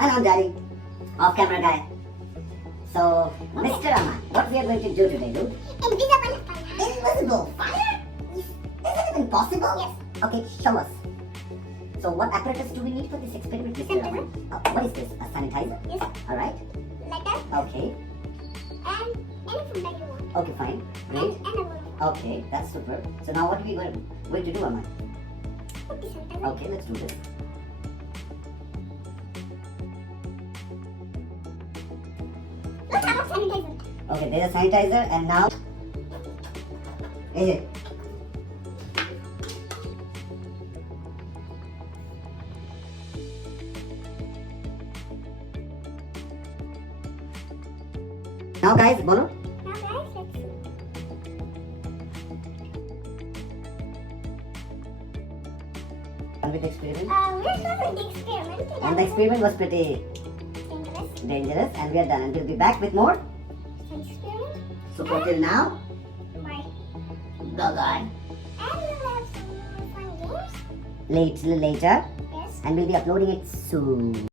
And I'm Daddy, off-camera guy. So, Mr. Aman, what we are going to do today, dude? Invisible fire. Invisible fire? Yes. Is it even possible? Yes. Okay, show us. So, what apparatus do we need for this experiment, Mr. Aman? What is this? A sanitizer? Yes. Alright. Letter Okay. and anything that you want. Okay, fine. Great. And a balloon. Okay, that's super. So now what are we going to do, Aman? Put this on. Okay, let's do this. Look, I have sanitizer. Okay, there's a sanitizer and now... Is it? Now guys, bolo. Now guys, let's see. Done with the experiment. We're done with the experiment. And the experiment was pretty Dangerous. dangerous and we are done. And we'll be back with more. Experiment. So till now, Bye. bye-bye. And we'll have some more fun games. Later. Yes. And we'll be uploading it soon.